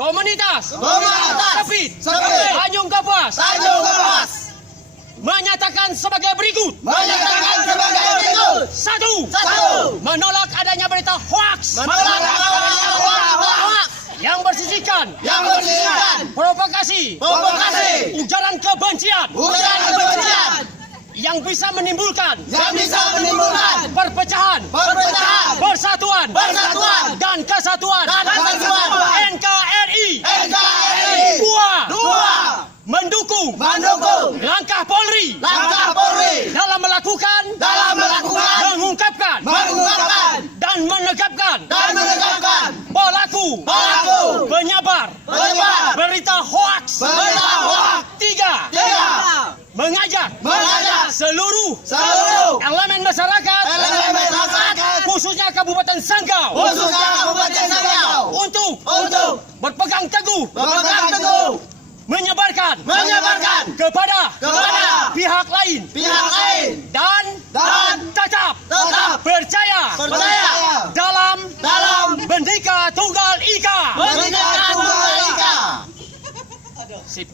Komunitas Sepit Tanjung Kapuas menyatakan sebagai berikut. Satu, menolak adanya berita hoaks yang bersisihkan provokasi ujaran kebencian yang bisa menimbulkan perpecahan, persatuan dan kesatuan. NKRI mendukung langkah Polri dalam melakukan, mengungkapkan dan menegakkan pelaku penyebar berita hoaks. Tiga, mengajak seluruh elemen masyarakat khususnya Kabupaten Sanggau untuk berpegang teguh menyebarkan kepada pihak lain dan tetap percaya dalam Bhinneka Tunggal Ika. Sip.